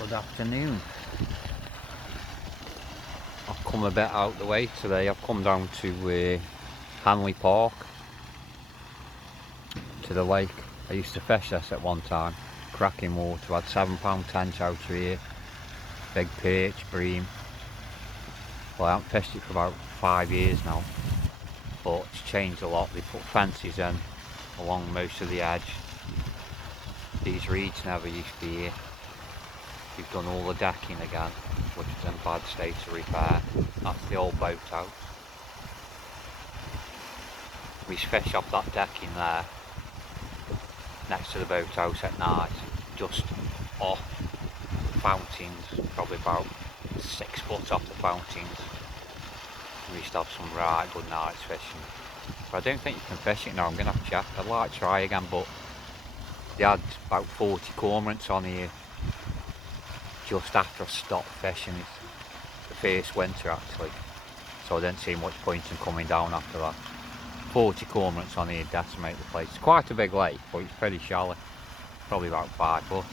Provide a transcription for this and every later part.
Good afternoon. I've come a bit out the way today. I've come down to Hanley Park, to the lake. I used to fish this at one time. Cracking water. I had £7 tench out here. Big perch, bream. Well, I haven't fished it for about 5 years now, but it's changed a lot. They put fences in along most of the edge. These reeds never used to be here. They've done all the decking again, which is in bad state of repair. That's the old boathouse. We fish off that decking there, next to the boathouse at night, just off fountains, probably about 6 foot off the fountains. We used to have some right good nights fishing. But I don't think you can fish it now. I'm going to have to check. I'd like to try again, but they had about 40 cormorants on here just after I stopped fishing it, the first winter actually, so I didn't see much point in coming down after that. 40 cormorants on here decimate the place. It's quite a big lake, but it's pretty shallow, probably about 5 foot.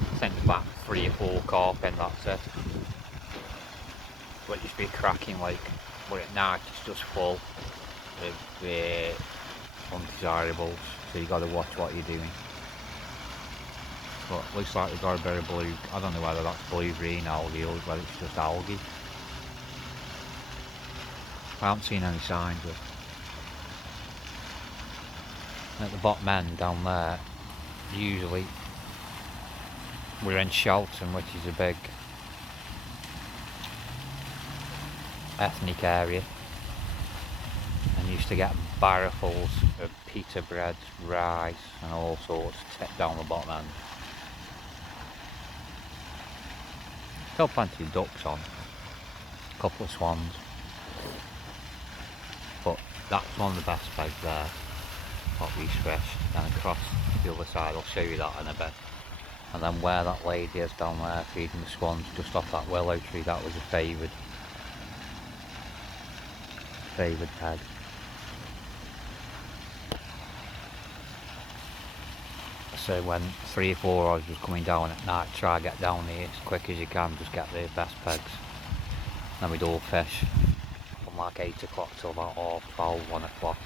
I think there's about 3 or 4 carp in, that's it. So it used to be a cracking lake, but at night it's just full of undesirables, so you've got to watch what you're doing. But it looks like they've got a bit of blue, I don't know whether that's blue-green algae or whether it's just algae. I haven't seen any signs of it. At the bottom end down there, usually we're in Shelton, which is a big ethnic area, and used to get barrelfuls of pita bread, rice and all sorts tipped down the bottom end. Still plenty of ducks on, a couple of swans, but that's one of the best pegs there, what we fished. And across the other side, I'll show you that in a bit. And then where that lady is down there feeding the swans, just off that willow tree, that was a favoured peg. So when 3 or 4 hours was coming down at night, try to get down here as quick as you can, just get the best pegs. Then we'd all fish from like 8 o'clock till about 12, 1 o'clock.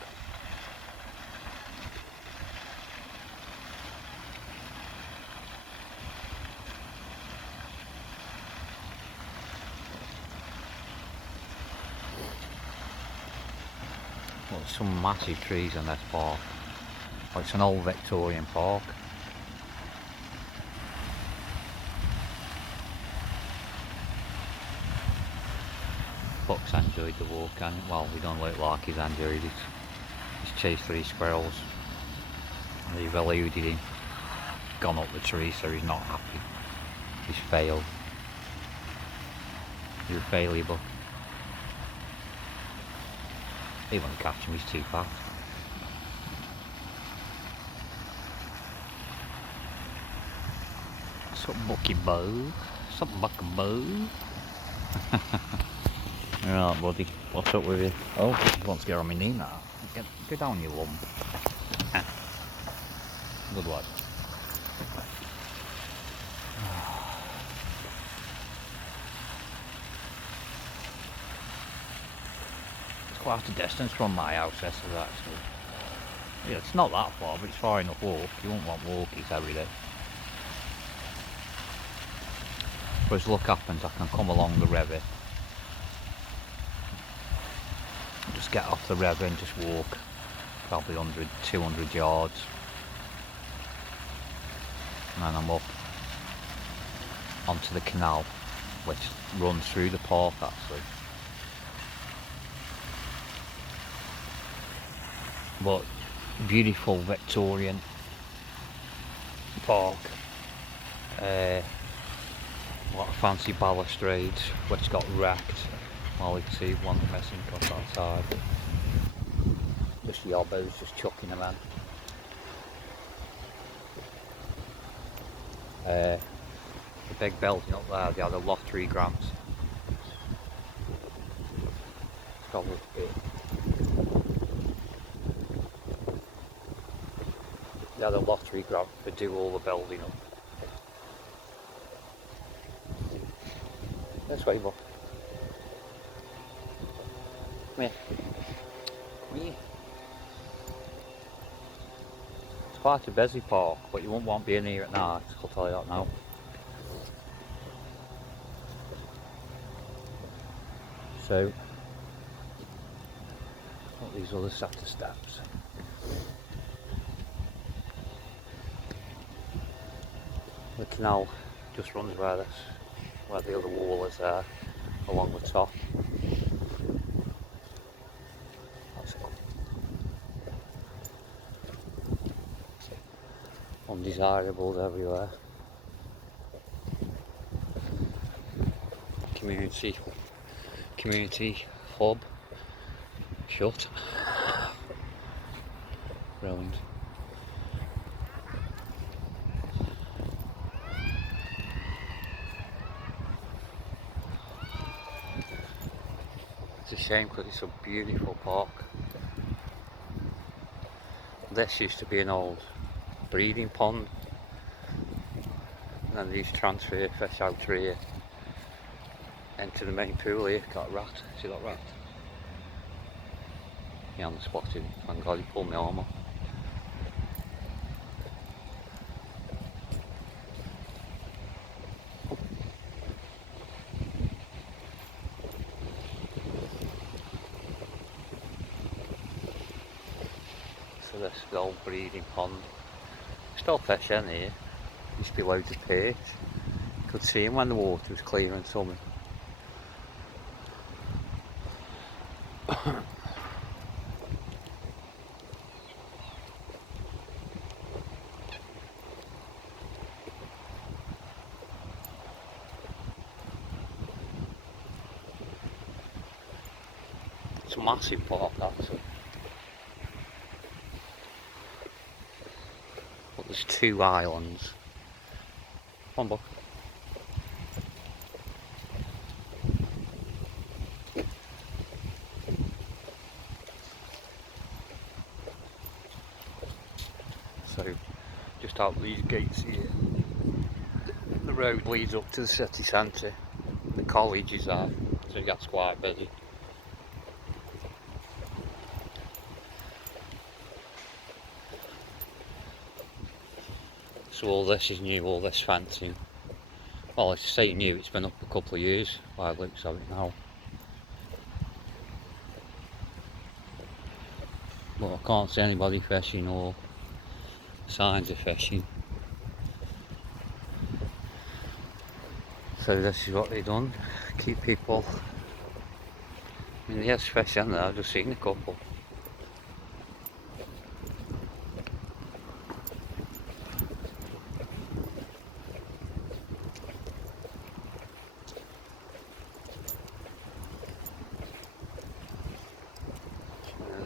Well, there's some massive trees in this park. Well, it's an old Victorian park. Buck's enjoyed the walk, and well, he don't look like he's enjoyed it. He's chased 3 squirrels and they've eluded him, gone up the tree, so he's not happy. He's failed. He's a failure, Buck. He won't catch him, he's too fast. Something Bucky Bow. Something Bucky Bow. Alright, buddy, what's up with you? Oh, he wants to get on my knee now. Go down, you lump. Good lad. It's quite a distance from my house, this is actually. Yeah, it's not that far, but it's far enough walk. You won't want walkies every day. But as luck happens, I can come along the river. Just get off the river and just walk probably 100, 200 yards. And then I'm up onto the canal, which runs through the park actually. But beautiful Victorian park. A lot of fancy balustrades which got wrecked. Well, you can see one missing across that side. Just yobbos, just chucking them in. The big building up there, they had a lottery grant. It's probably They had a lottery grant to do all the building up. This way, boy. Come here. Come here. It's quite a busy park, but you won't want being here at night, I'll tell you that now. So, got these other set of steps. The canal just runs where the other wall is there, along the top. That's undesirables everywhere. Community hub shut. Brilliant. It's a shame because it's a beautiful park. This used to be an old breeding pond, and then these transfer fish out through here into the main pool here. Got a rat. See that rat? Yeah, I'm spotted. Thank God he pulled my arm off. So this is the old breeding pond. Still fish in here. Used to be loads of perch. Could see them when the water was clear in summer. It's a massive park actually. But there's 2 islands. Come on, Buck. So, just out these gates here, the road leads up to the city centre. The college is there, so it gets quite busy. So all this is new, all this fencing. Well, I say new, it's been up a couple of years by the looks of it now. But I can't see anybody fishing or signs of fishing. So this is what they've done, keep people. I mean, there's fish in there, I've just seen a couple.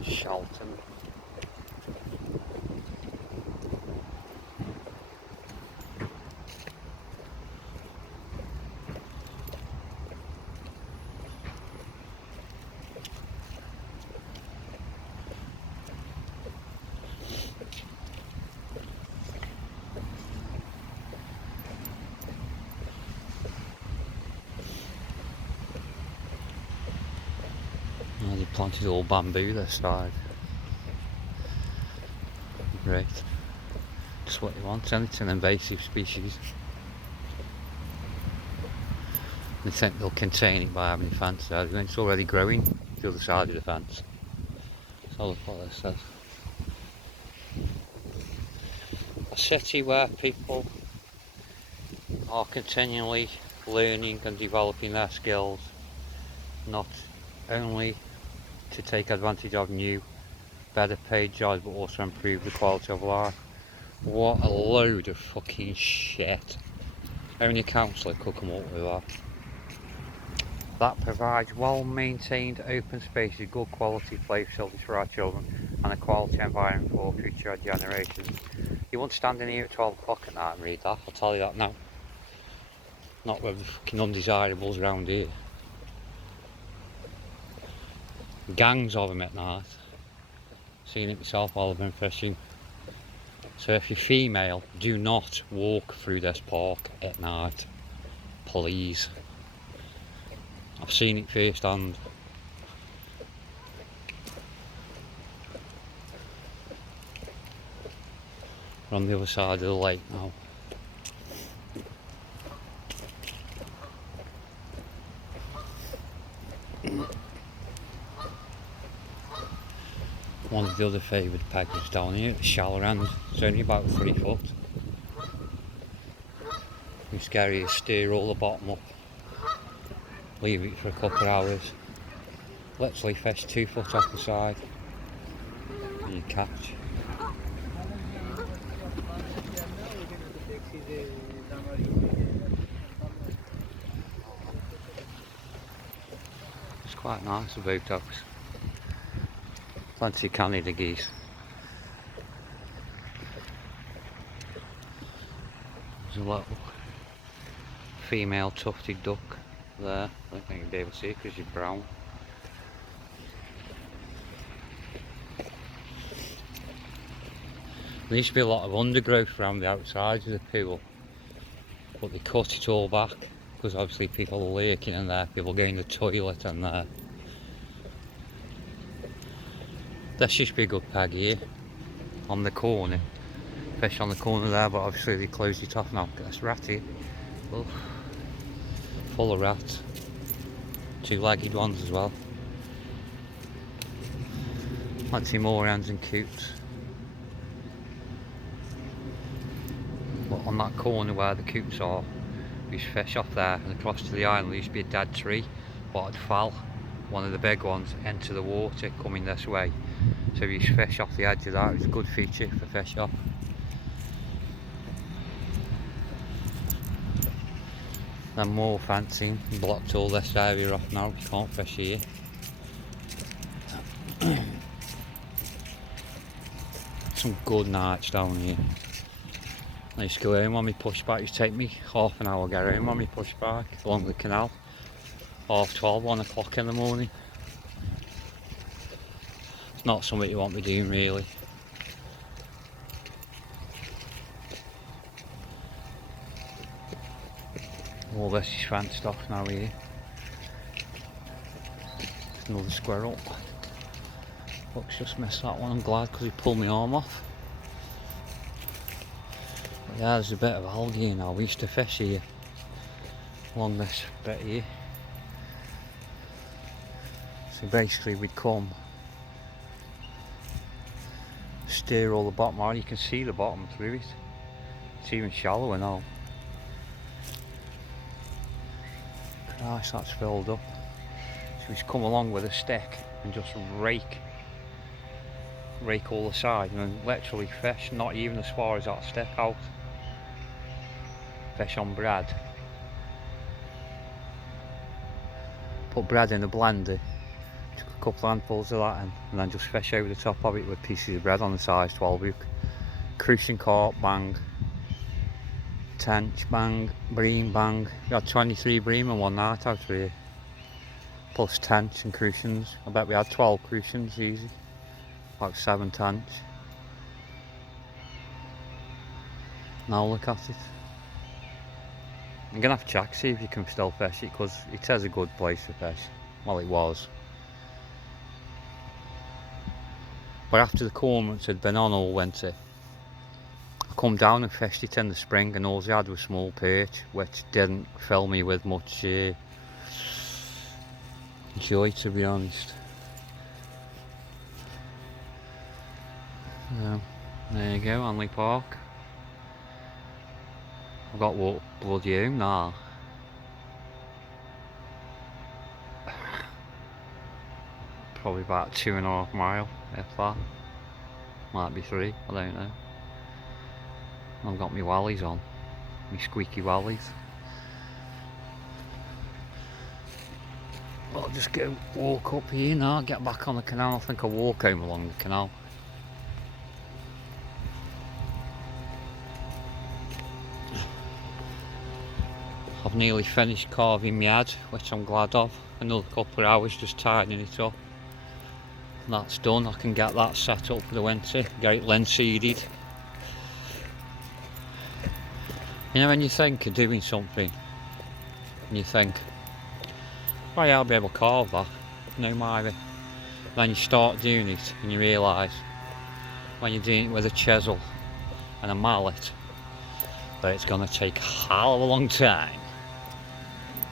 Shelton. They planted all bamboo this side. Great. Just what you want, and it's an invasive species. They think they'll contain it by having a fence there, and it's already growing the other side of the fence. So look what this says. A city where people are continually learning and developing their skills, not only to take advantage of new, better paid jobs, but also improve the quality of life. What a load of fucking shit. Only a councillor could come up with that. That provides well-maintained open spaces, good quality play facilities for our children, and a quality environment for future generations. You won't stand in here at 12 o'clock at night and read that, I'll tell you that now. Not with the fucking undesirables around here. Gangs of them at night. Seen it myself while I've been fishing. So if you're female, do not walk through this park at night, please. I've seen it firsthand. We're on the other side of the lake now. One of the other favoured peggers down here, the shallow end. It's only about 3 foot. It's scary to steer all the bottom up, leave it for a couple of hours, literally fish 2 foot off the side, and you catch. It's quite nice, the boathouse. Plenty of Canada geese. There's a little female tufted duck there. I don't think you'll be able to see it because she's brown. There used to be a lot of undergrowth around the outsides of the pool, but they cut it all back because obviously people are lurking in there, people going to the toilet in there. This used to be a good peg here, on the corner. Fish on the corner there, but obviously they closed it off now. That's ratty. Oh, full of rats. 2-legged ones as well. Plenty more hens and coots. But on that corner where the coots are, there's fish off there, and across to the island there used to be a dead tree, but it fell, one of the big ones, into the water coming this way. So you fish off the edge of that. It's a good feature for fish off. And more fencing blocked all this area off now. You can't fish here. Some good nights down here. I used to go home on my push bike. It used to take me half an hour to get home on my push bike along the canal. 12:30, 1 o'clock in the morning. It's not something you want me doing really. All this is fenced off now here. There's another squirrel. Looks just missed that one. I'm glad because he pulled my arm off. But yeah, there's a bit of algae here now. We used to fish here along this bit here. So basically we'd come, steer all the bottom out. You can see the bottom through it. It's even shallower now. Christ, that's filled up. So he's come along with a stick and just rake all the side and then literally fish, not even as far as that stick out. Fish on bread. Put bread in a blender, took a couple of handfuls of that in, and then just fish over the top of it with pieces of bread on the size 12 hook. Crucian carp, bang. Tench, bang. Bream, bang. We had 23 bream in one night out here. Plus tench and crucians. I bet we had 12 crucians easy. About 7 tench. Now look at it. I'm gonna have to check, see if you can still fish it, because it is a good place to fish. Well, it was. But after the cormorants had been on all winter, I come down and fished it in the spring, and all I had was small perch, which didn't fill me with much joy, to be honest. There you go, Hanley Park. I've got to walk bloody home now. Probably about 2.5 miles, if that. Might be 3, I don't know. I've got my wellies on, my squeaky wellies. I'll just go walk up here now, get back on the canal. I think I'll walk home along the canal. I've nearly finished carving my head, which I'm glad of. Another couple of hours just tightening it up. And that's done. I can get that set up for the winter, get it linseeded. You know when you think of doing something and you think, oh yeah, I'll be able to carve that, no maybe. Then you start doing it and you realise when you're doing it with a chisel and a mallet that it's going to take a hell of a long time.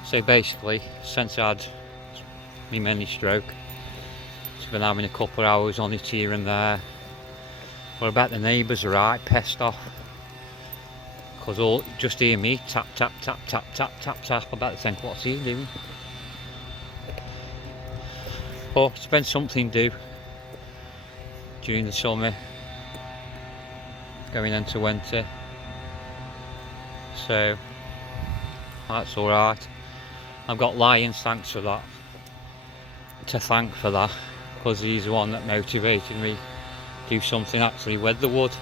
So basically, since I had my mini stroke, it's been having a couple of hours on it here and there. But I bet the neighbours are right pissed off, because all just hear me tap tap tap tap tap tap tap. I bet they think, what's he doing? But it's been something to do during the summer, going into winter, so that's alright. I've got Lions thanks for that, to thank for that, because he's the one that motivated me to do something actually with the wood.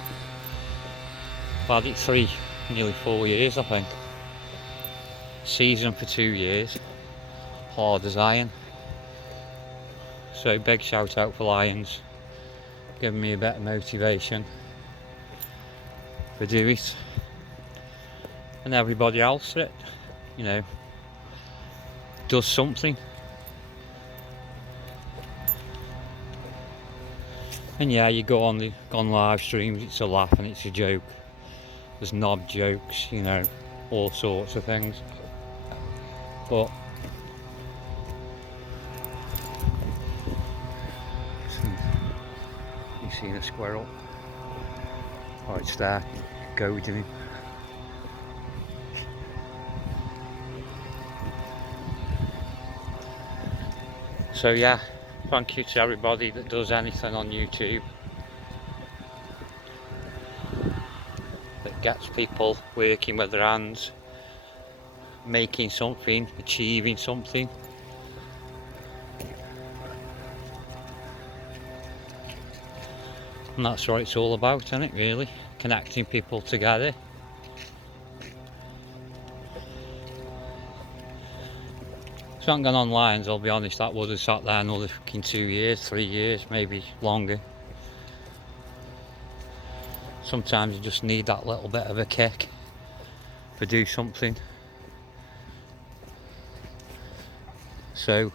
I've had it nearly 4 years I think. Seasoned for 2 years, hard as iron. So big shout out for Lions, giving me a bit of motivation to do it, and everybody else that, you know, does something. And yeah, you go on live streams, it's a laugh and it's a joke. There's knob jokes, you know, all sorts of things. But you seen a squirrel? Oh, it's there, goading him. So yeah, thank you to everybody that does anything on YouTube, that gets people working with their hands, making something, achieving something. And that's what it's all about, isn't it, really? Connecting people together. If I hadn't gone on Lions, I'll be honest, that would have sat there another fucking 2 years, 3 years, maybe longer. Sometimes you just need that little bit of a kick to do something. So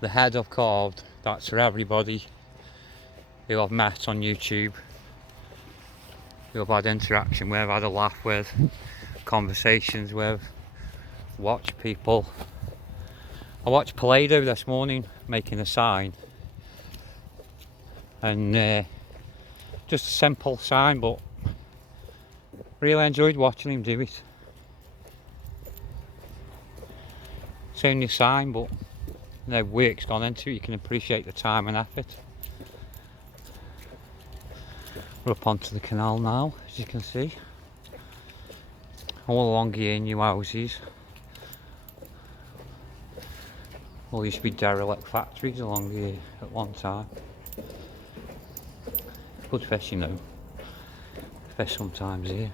the head I've carved, that's for everybody who I've met on YouTube, who I've had interaction with, had a laugh with, conversations with, watch people. I watched Play-Doh this morning making a sign, and just a simple sign, but really enjoyed watching him do it. It's only a sign, but you know, work's gone into it. You can appreciate the time and effort. We're up onto the canal now, as you can see. All along here, new houses. All used to be derelict factories along here at one time. Good fishing though. Fish sometimes here.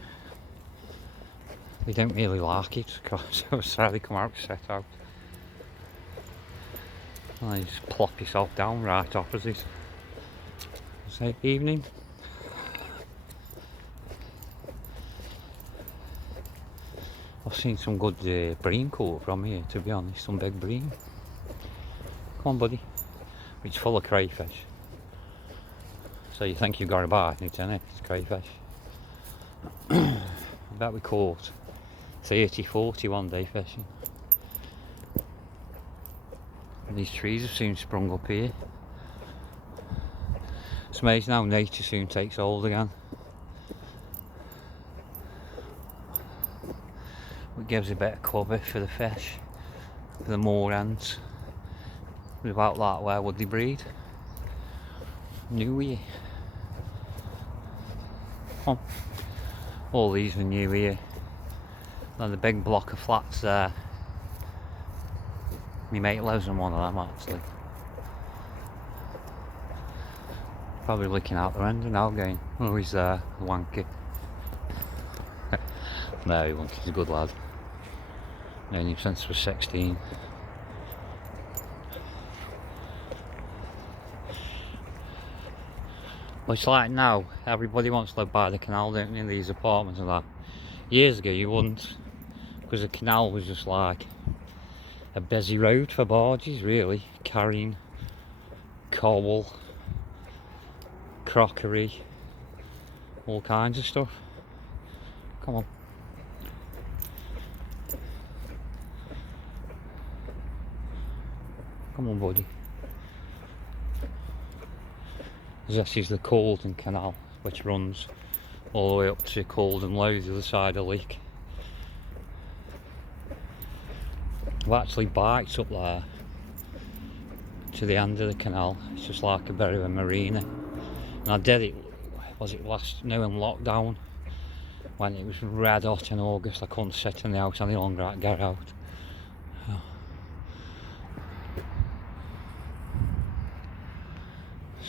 They don't really like it because they come out, set out. And you just plop yourself down right opposite. Say evening. I've seen some good bream caught from here, to be honest, some big bream. Come on, buddy. It's full of crayfish. So you think you've got a bite, it's in it, it's crayfish. I bet we caught 30, 40 one day fishing. And these trees have soon sprung up here. It's amazing how nature soon takes hold again. It gives a bit of cover for the fish, for the moorhens. Without that, where would they breed? New here. Oh, all these are new here. And the big block of flats there. My mate lives in one of them actually. Probably looking out the window now going, oh, he's there, wanky. No, he's a good lad. Known him since I was 16. But it's like now, everybody wants to live by the canal, don't they, in these apartments and that. Years ago you wouldn't, because the canal was just like a busy road for barges, really, carrying coal, crockery, all kinds of stuff. Come on. Come on, buddy. This is the Calden Canal, which runs all the way up to Calden Low, the other side of the lake. I've actually biked up there to the end of the canal. It's just like a bit of a marina. And I did it, was it last, no, in lockdown, when it was red hot in August. I couldn't sit in the house any longer, I had to get out.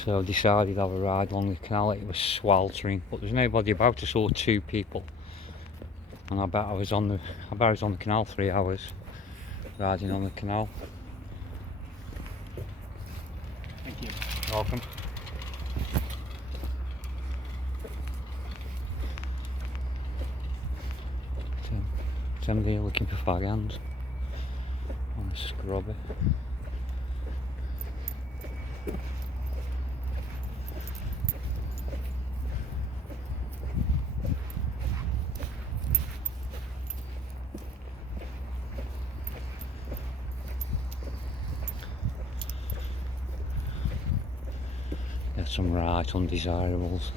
So I decided to have a ride along the canal. It was sweltering, but there's nobody about. I saw 2 people, and I bet I was on the canal 3 hours, riding on the canal. Thank you. You're welcome. Somebody looking for fag hands on a scrubber. Get some right undesirables.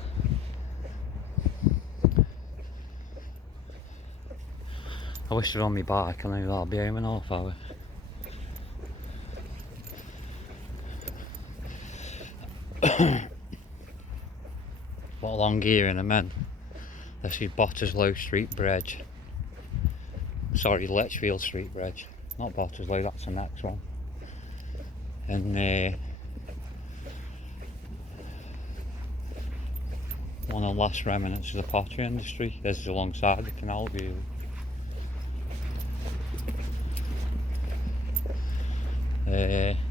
I wish they were on my bike, and I'll be home in half hour. But along here in a minute, this is Botterslow Street Bridge. Sorry, Litchfield Street Bridge. Not Botterslow, that's the next one. And one of the last remnants of the pottery industry. This is alongside the canal view.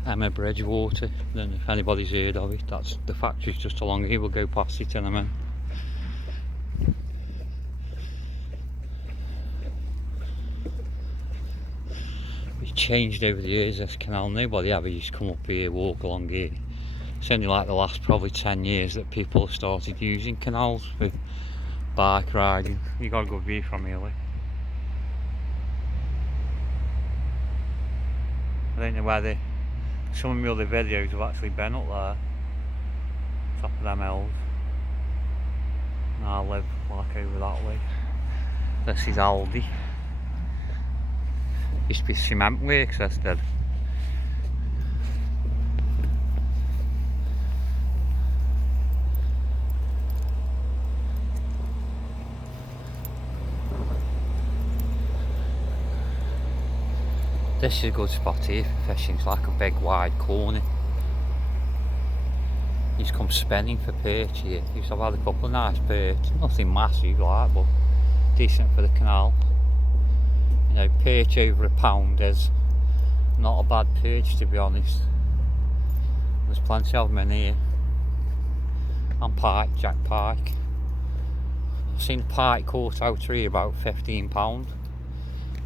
Emma Bridgewater, I don't know if anybody's heard of it. That's the factory's just along here. We'll go past it in a minute. It's changed over the years, this canal. Nobody ever used to come up here, walk along here. It's only like the last probably 10 years that people have started using canals for bike riding. You got a good view from here, like. I don't know whether some of my other videos have actually been up there, top of them hills. And I live like over that way. This is Aldi. Used to be cement works, this did. This is a good spot here for fishing. It's like a big wide corner. He's come spinning for perch here. Used to have had a couple of nice perch. Nothing massive like, but decent for the canal. You know, perch over £1 is not a bad perch, to be honest. There's plenty of them in here. And pike, jack pike. I've seen pike caught out here about £15,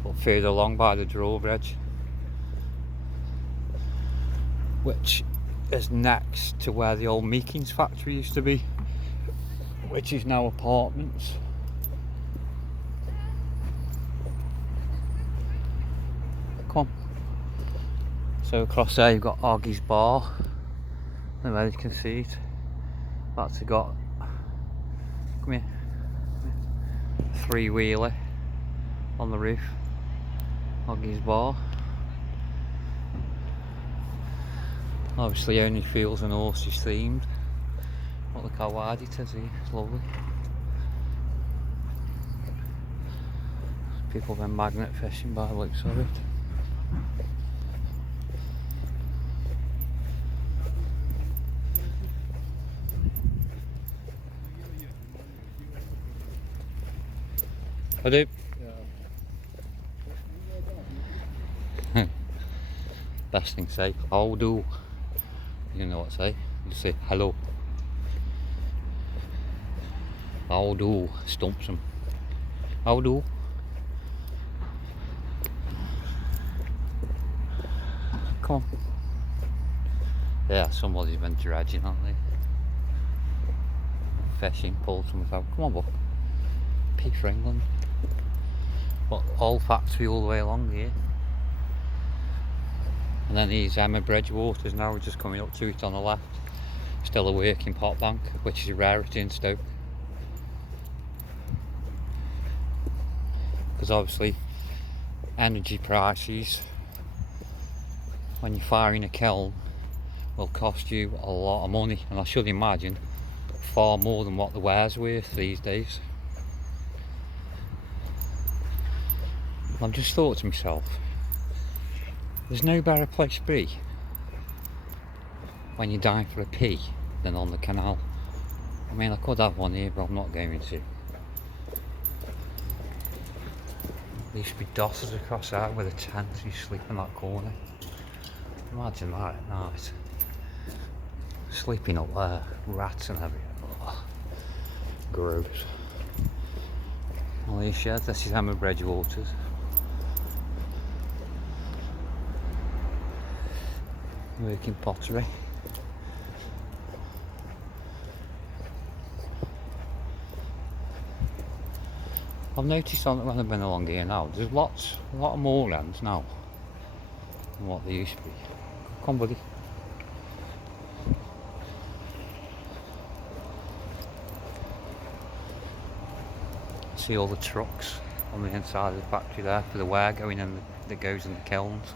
but further along by the drawbridge, which is next to where the old Meekins factory used to be, which is now apartments. Come on. So across there you've got Oggy's Bar, and there you can see it. That's got, come here, 3-wheeler on the roof. Oggy's Bar. Obviously only Fields and Horses themed. But look how wide it is here, it's lovely. People have been magnet fishing by the looks of it. I do. Best thing to say, how do? You know what to say? You say hello. How do? Stumps them. How do? Come on. Yeah, somebody's been dredging, haven't they? Fishing, pulled something out. Come on, book. Pig for England. But all factory all the way along here. And then these Emma Bridgewaters now are just coming up to it on the left. Still a working pot bank, which is a rarity in Stoke. Because obviously energy prices when you're firing a kiln will cost you a lot of money, and I should imagine far more than what the ware's worth these days. I've just thought to myself, there's no better place to be when you're dying for a pee than on the canal. I mean, I could have one here, but I'm not going to. There used to be dotted across that with a tent. You sleep in that corner. Imagine that at night. Sleeping up there, rats and everything. Oh, gross. Alicia, this is Emma Bridgewaters. Working pottery. I've noticed on when I've been along here now, there's a lot of moorlands now than what there used to be. Come on, buddy. See all the trucks on the inside of the factory there for the ware going in that goes in the kilns.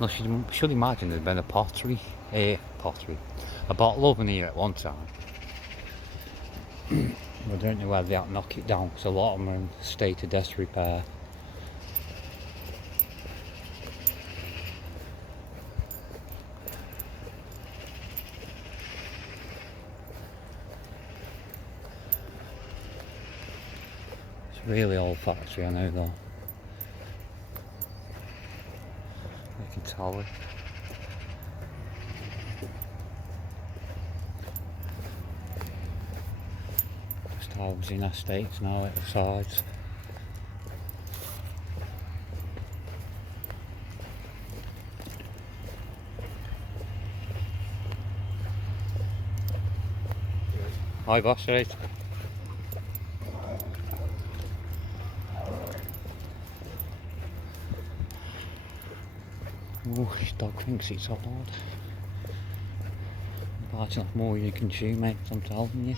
I should imagine there's been a a bottle oven here at one time. I don't know whether they have to knock it down because a lot of them are in a state of disrepair. It's a really old factory, I know though. You can tell it. Just housing estates now at the sides. Hi boss, right? Oh, this dog thinks it's hard. Biting off more than you can chew, mate, I'm telling you.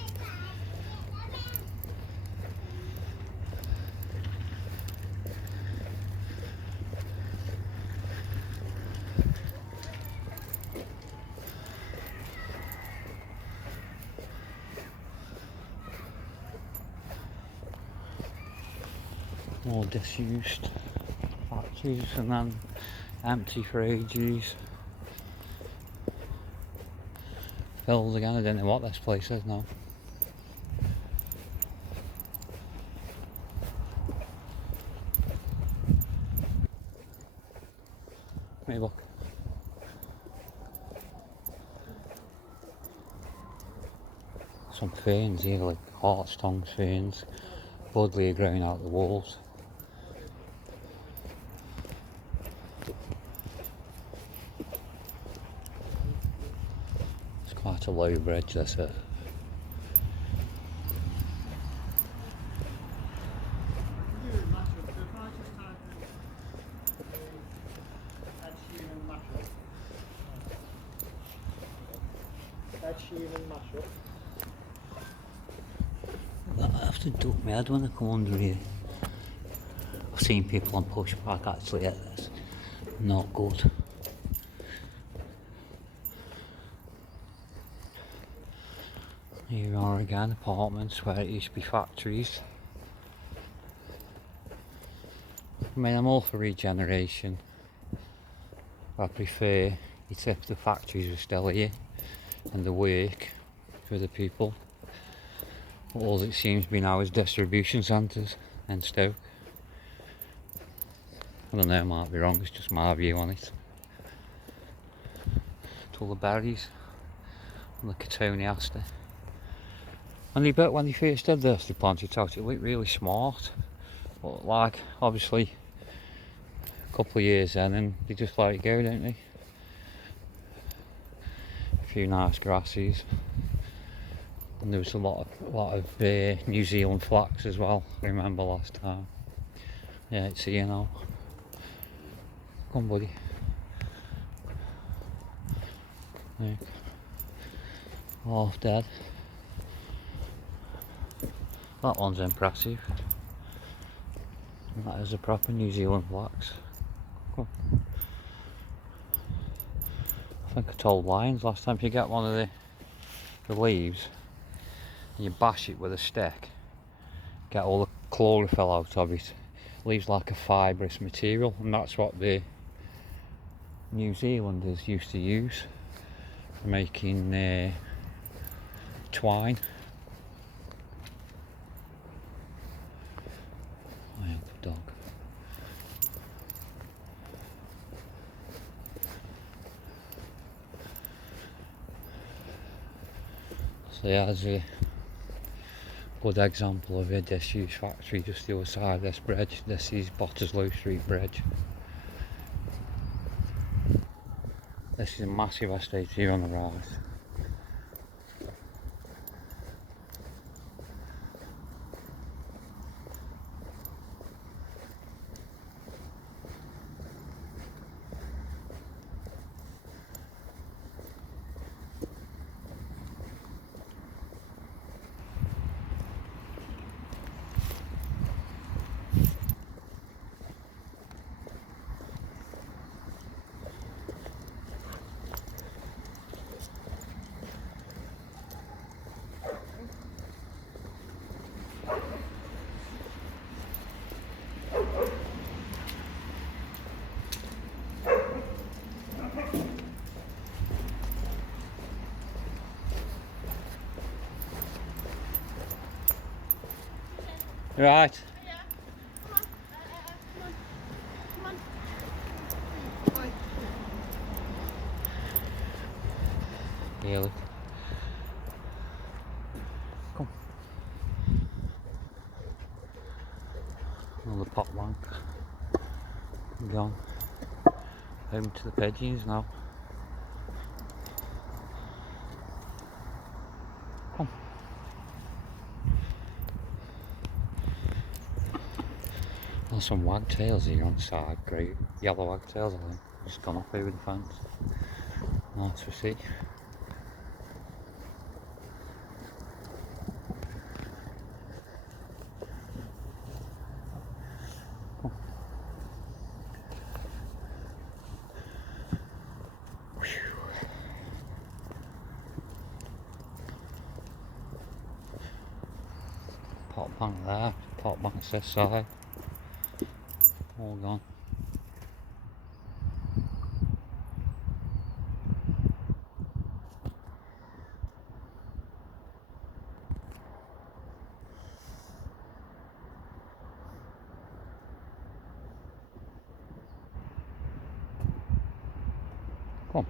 More disused factories and then empty for ages. Filled again, I don't know what this place is now. Hey look. Some ferns here, like heart's tongue ferns. Budley are growing out the walls. It's quite a low bridge, this is. I have to duck my head when I come under here. I've seen people on pushback actually at this. Not good. Here are again apartments where it used to be factories. I mean, I'm all for regeneration. I prefer it if the factories were still here and the work for the people. All it seems to be now is distribution centres in Stoke. I don't know, I might be wrong, it's just my view on it. It's all the berries and the Cotoneaster. And I bet when they first did this, they planted it out, it looked really smart. But like, obviously, a couple of years in and they just let it go, don't they? A few nice grasses. And there was a lot of New Zealand flax as well, I remember last time. Yeah, it's here now. Come on, buddy. Look. Half dead. That one's impressive. That is a proper New Zealand flax. Come on. I think I told Lions last time, if you get one of the leaves and you bash it with a stick, get all the chlorophyll out of it, leaves like a fibrous material, and that's what the New Zealanders used to use for making twine. I am the dog. So yeah, there's a good example of a disused factory just the other side of this bridge. This is Bottersloe Street Bridge. This is a massive estate here on the right. Right. Yeah. Come on. Come on. Come on. Here, look. Come. Another pot bank. Gone. Home to the pigeons now. Come. There's some wagtails here on the side, great yellow wagtails I think. Just gone up over the fence. Nice to see. Pot bank there, pot banks this side. All gone. Come on.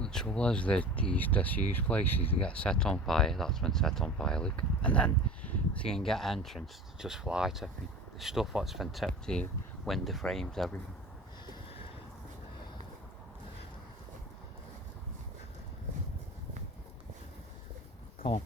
The trouble is that these disused places they get set on fire, that's been set on fire, look. And then if you can get entrance, just fly tipping. The stuff that's been tipped here, window frames, everything. Come on.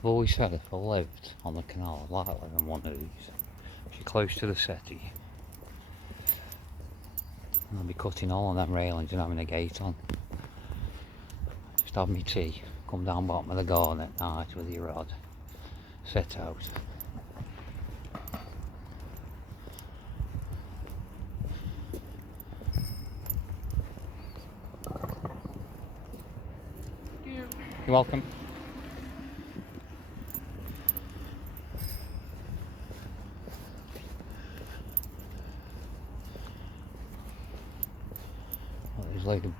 I've always said if I lived on the canal, I'd like to live in one of these. If you're close to the city, I'll be cutting all of them railings and having a gate on. Just have me tea, come down bottom of the garden at night with your rod, sit out. You're welcome. It's like a bar.